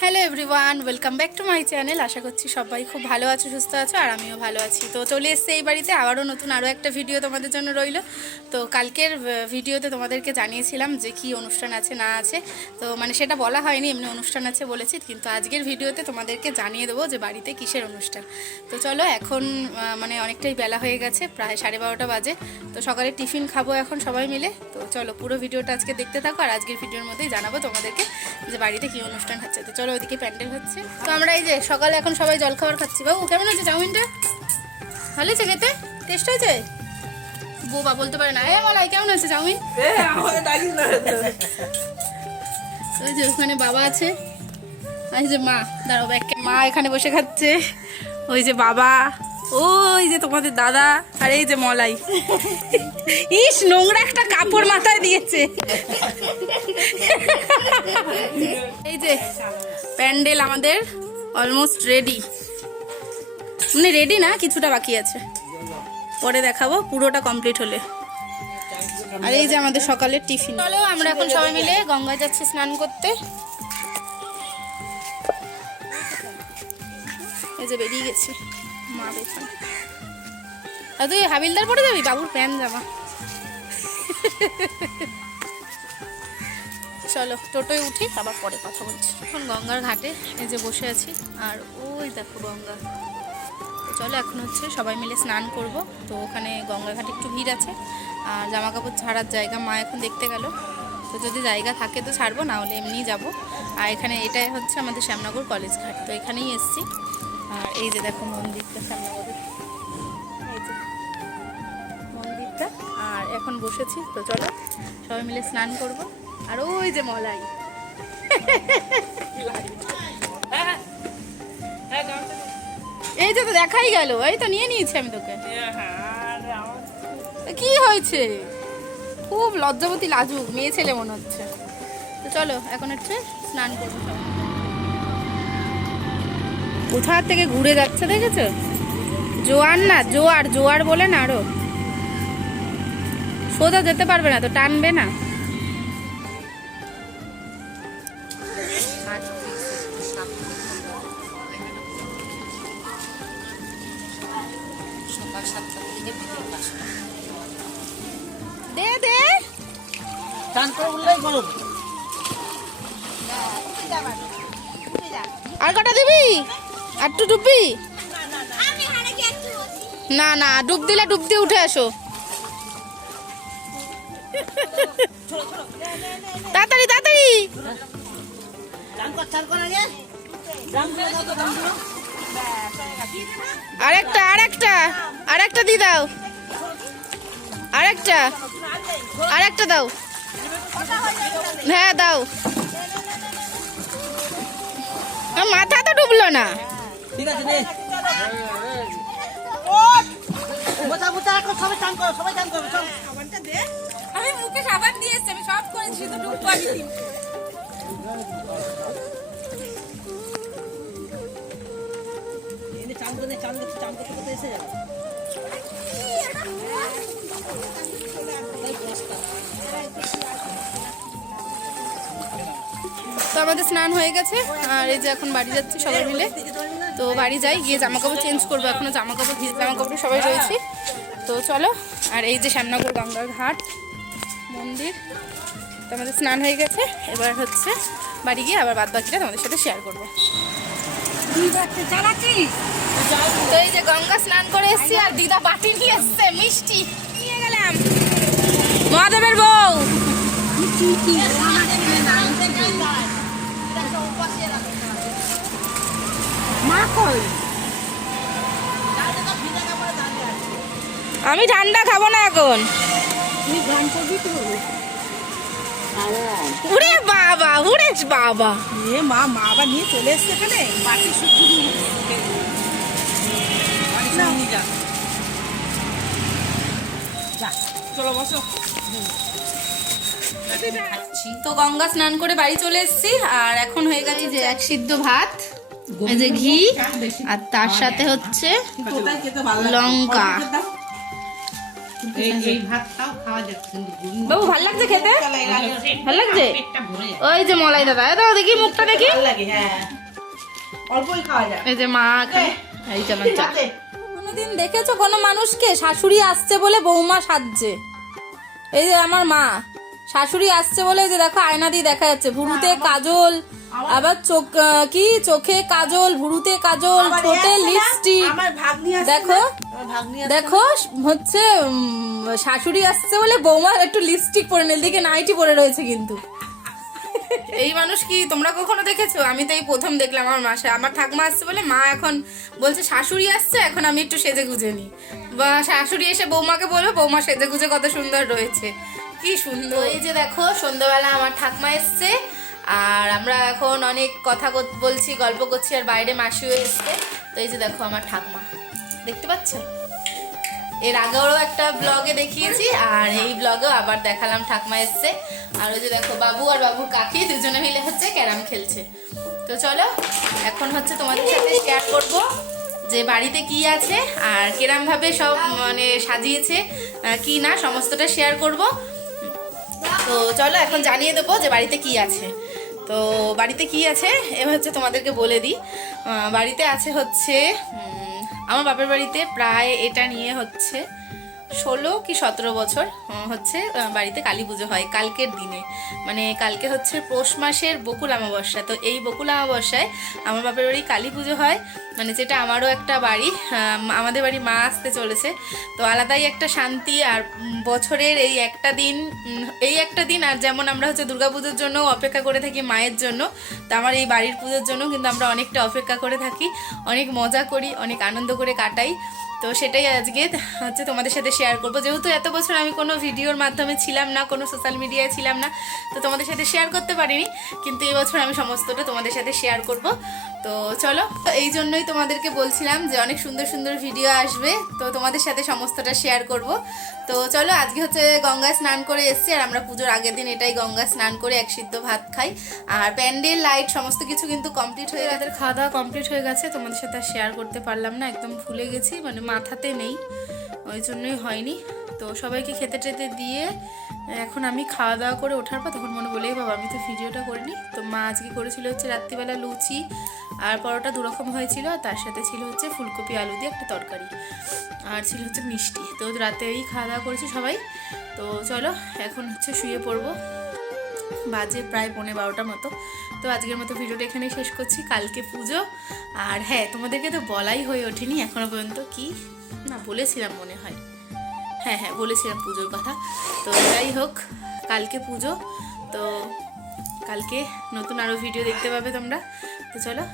Hello everyone, welcome back to my channel. আশা করছি সবাই খুব ভালো আছো, সুস্থ আছো, আর আমিও ভালো আছি। তো চলে এসেছি এই বাড়িতে আরও একটা ভিডিও তোমাদের জন্য রইলো। তো কালকের ভিডিওতে তোমাদেরকে জানিয়েছিলাম যে কি অনুষ্ঠান আছে না আছে, তো মানে সেটা বলা হয়নি, এমনি অনুষ্ঠান আছে বলেছি। কিন্তু আজকের ভিডিওতে তোমাদেরকে জানিয়ে দেবো যে বাড়িতে কিসের অনুষ্ঠান। তো চলো, এখন মানে অনেকটাই বেলা হয়ে গেছে, প্রায় 12:30 বাজে। তো সকালে টিফিন খাবো এখন সবাই মিলে। তো চলো, পুরো ভিডিওটা আজকে দেখতে থাকো, আর আজকের ভিডিওর মধ্যেই জানাবো তোমাদেরকে যে বাড়িতে কি অনুষ্ঠান হচ্ছে। তো চলো, ওদিকে প্যান্ডেল হচ্ছে। তো আমরা এই যে সকালে এখন সবাই জলখাবার খাচ্ছি। বাবু কেমন হয়েছে চাউমিনটা? ভালো হয়েছে খেতে? টেস্ট হয়েছে? বোবা বলতে পারে না। মালাই কেমন হয়েছে চাউমিন? ওই যে ওখানে বাবা আছে, আর এই যে মা। দাঁড়াও, মা এখানে বসে খাচ্ছে, ওই যে বাবা, ওই যে তোমাদের দাদা, আর এই যে মলাই। ইস, নোংরা একটা কাপড় মাথায় দিয়েছে। এই যে প্যান্ডেল আমাদের অলমোস্ট রেডি, মানে রেডি না, কিছুটা বাকি আছে, পরে দেখাবো পুরোটা কমপ্লিট হলে। আর এই যে আমাদের সকালের টিফিন। চলো, আমরা এখন সবাই মিলে গঙ্গায় যাচ্ছি স্নান করতে। এই যে বেরিয়ে গেছি, মা দেখুন। আর তুই হাবিলদার পরে যাবি? বাবুর প্যান্ট জামা। চলো টোটোয় উঠি, আবার পরে কথা বলছি। এখন গঙ্গার ঘাটে এই যে বসে আছি, আর ওই দেখো গঙ্গা। তো চলো, এখন হচ্ছে সবাই মিলে স্নান করব। তো ওখানে গঙ্গার ঘাটে একটু ভিড় আছে, আর জামা কাপড় ছাড়ার জায়গা মা এখন দেখতে গেল। তো যদি জায়গা থাকে তো ছাড়বো, না হলে এমনিই যাব। আর এখানে এটাই হচ্ছে আমাদের শ্যামনগর কলেজ ঘাট, তো এখানেই এসছি। আর এই যে দেখো মন্দিরটা, শ্যামনগরের এই যে মন্দিরটা। আর এখন বসেছি, তো চলো সবাই মিলে স্নান করব। আর ওই যে মলাই, এই যে তো দেখাই গেল, এই তো নিয়ে নিয়েছি আমি তোকে। কি হয়েছে? খুব লজ্জাবতী লাজুক মেয়ে ছেলে মনে হচ্ছে। তো চলো এখন একটু স্নান করবো সবাই। কোথা থেকে ঘুরে যাচ্ছে দেখেছো? জোয়ার না, জোয়ার, জোয়ার বলে না, আরো সোজা যেতে পারবে না, তো টানবে না। দে দে, আর কটা দিবি? আর একটু ডুববি? না না, ডুব দিলে ডুব দিয়ে উঠে আসো। তাড়াতাড়ি তাড়াতাড়ি, আরেকটা আরেকটা আরেকটা দিয়ে দাও, আরেকটা আরেকটা দাও। হ্যাঁ দাও। মাথা তো ডুবলো না। ঠিক আছে নে। মোটা মোটা এখন সবাই চান করো, সবাই চান করো, চল। সাবানটা দে। আমি মুখে সাবান দিয়েছি, আমি সব করেছি, তো ডুববো আমি। এনে চান করতে করতে এসে যাবে। তো আমাদের স্নান হয়ে গেছে, আর এই যে এখন বাড়ি যাচ্ছি সবাই মিলে। তো বাড়ি যাই, গিয়ে জামা কাপড় চেঞ্জ করবো। এখনো জামা কাপড়, ভিজে জামা কাপড় সবাই রয়েছি। তো চলো, আর এই যে শ্যামনগর গঙ্গার ঘাট মন্দির। তো আমাদের স্নান হয়ে গেছে, এবার হচ্ছে বাড়ি গিয়ে আবার বাদ বাকিটা তোমাদের সাথে শেয়ার করবো। তো এই যে গঙ্গা স্নান করে এসছি, আর দিদা বাটি নিয়ে এসছে মিষ্টি, নিয়ে গেলাম। মহাদেবের বউ, আমি ঠান্ডা খাবো না এখন। উড়ে বাবা, উড়ে বাবা, মা আবার নিয়ে চলে এসছে এখানে। বাকি চলো বসো। তো গঙ্গা স্নান করে বাড়ি চলে এসেছি, আর এখন হয়ে গেছে যে এক সিদ্ধ ভাত, এই যে ঘি, আর তার সাথে হচ্ছে লঙ্কা। এই ভাতটাও খাওয়া যাচ্ছে কিন্তু বাবু ভাল লাগছে খেতে, ভাল লাগছে? পেটটা ভরে যায়। ওই যে মলাই দাদা, দাও দেখি মুখটা দেখি। ভালো লাগে, হ্যাঁ। অল্পই খাওয়া যায়। এই যে মা এখানে, এই যে আমার চা। হাতে। কোনোদিন দেখেছো কোনো মানুষকে শাশুড়ি আসছে বলে বৌমা সাজছে? এই যে আমার মা, শাশুড়ি আসছে বলে এই যে দেখো আয়না দিয়ে দেখা যাচ্ছে, ভুরুতে কাজল, আবার চোখে কাজল, ভুরুতে কাজল, আবার ঠোঁটে একটা না, লিপস্টিক। আমার ভাগ্নি আসছে দেখো না, আমার ভাগ্নি আসছে দেখো হচ্ছে শাশুড়ি আসছে বলে বৌমা একটু লিপস্টিক পরে নিল, দিকে নাইটি পরে রয়েছে কিন্তু। এই মানুষ কি তোমরা কখনো দেখেছো? আমি তো এই প্রথম দেখলাম। আমার ঠাকুমা আসছে বলে মা এখন বলছে শাশুড়ি আসছে, এখন আমি একটু সেজে গুজে নি, বা শাশুড়ি এসে বৌমাকে বলবে বৌমা সেজে গুজে কত সুন্দর রয়েছে, কি সুন্দর। এই যে দেখো সন্ধ্যাবেলা আমার ঠাকুমা এসছে, আর আমরা এখন অনেক কথা বলছি, গল্প করছি, আর বাইরে মাসিও এসছে। তো এই যে দেখো আমার ঠাকুমা, দেখতে পাচ্ছ? এর আগেও একটা ব্লগে দেখিয়েছি, আর এই ব্লগেও আবার দেখালাম ঠাকুমা এসছে। আর ওই যে দেখো বাবু আর বাবুর কাকি দুজনে মিলে হচ্ছে ক্যারাম খেলছে। তো চলো এখন হচ্ছে তোমাদের সাথে শেয়ার করব যে বাড়িতে কি আছে আর কিরম ভাবে সব মানে সাজিয়েছে কি না, সমস্তটা শেয়ার করব। তো চলো এখন জানিয়ে দেবো যে বাড়িতে কি আছে। তো বাড়িতে কি আছে এবার হচ্ছে তোমাদেরকে বলে দিই। বাড়িতে আছে হচ্ছে আমার বাপের বাড়িতে প্রায় এটা নিয়ে হচ্ছে 16 কি 17 বছর হচ্ছে বাড়িতে কালী পুজো হয় কালকের দিনে, মানে কালকে হচ্ছে পৌষ মাসের বকুল অমাবস্যা। তো এই বকুল অমাবস্যায় আমার বাপের বাড়ি কালী পুজো হয়, মানে যেটা আমারও একটা বাড়ি, আমাদের বাড়ি মা আসতে চলেছে। তো আলাদাই একটা শান্তি। আর বছরের এই একটা দিন আর যেমন আমরা হচ্ছে দুর্গাপুজোর জন্য অপেক্ষা করে থাকি মায়ের জন্য, তো আমার এই বাড়ির পুজোর জন্য কিন্তু আমরা অনেকটা অপেক্ষা করে থাকি, অনেক মজা করি, অনেক আনন্দ করে কাটাই। তো সেটাই আজকে হচ্ছে তোমাদের সাথে শেয়ার করবো। যেহেতু এত বছর আমি কোনো ভিডিওর মাধ্যমে ছিলাম না, কোনো সোশ্যাল মিডিয়ায় ছিলাম না, তো তোমাদের সাথে শেয়ার করতে পারিনি, কিন্তু এই বছর আমি সমস্তটা তোমাদের সাথে শেয়ার করব। তো চলো, তো এই জন্যই তোমাদেরকে বলছিলাম যে অনেক সুন্দর সুন্দর ভিডিও আসবে, তো তোমাদের সাথে সমস্তটা শেয়ার করব। তো চলো, আজকে হচ্ছে গঙ্গায় স্নান করে এসেছি, আর আমরা পুজোর আগের দিন এটাই গঙ্গায় স্নান করে এক সিদ্ধ ভাত খাই। আর প্যান্ডেল লাইট সমস্ত কিছু কিন্তু কমপ্লিট হয়ে গেছে, খাওয়া দাওয়া কমপ্লিট হয়ে গেছে। তোমাদের সাথে শেয়ার করতে পারলাম না, একদম ভুলে গেছি, মানে মাথাতে নেই, ওই জন্যই হয়নি। তো সবাইকে খেতে টেতে দিয়ে এখন আমি খাওয়া দাওয়া করে ওঠার পর তখন মনে বলেই বাবা আমি তো ভিডিওটা করিনি। তো মা আজকে করেছিল হচ্ছে রাত্রিবেলা লুচি আর পরোটা দুরকম হয়েছিল, আর তার সাথে ছিল হচ্ছে ফুলকপি আলু দিয়ে একটা তরকারি, আর ছিল হচ্ছে মিষ্টি। তো রাতেই খাওয়া দাওয়া করেছি সবাই। তো চলো এখন হচ্ছে শুয়ে পড়বো, বাজে প্রায় 11:15 মতো। তো আজকের মতো ভিডিওটা এখানেই শেষ করছি, কালকে পুজো। আর হ্যাঁ, তোমাদেরকে তো বলাই হয়ে ওঠেনি এখনো পর্যন্ত, কি না বলেছিলাম মনে হয়, হ্যাঁ বলেছিলাম পুজোর কথা। তো যাই হোক, কালকে পুজো, তো কালকে নতুন আরও ভিডিও দেখতে পাবে তোমরা। তো চলো।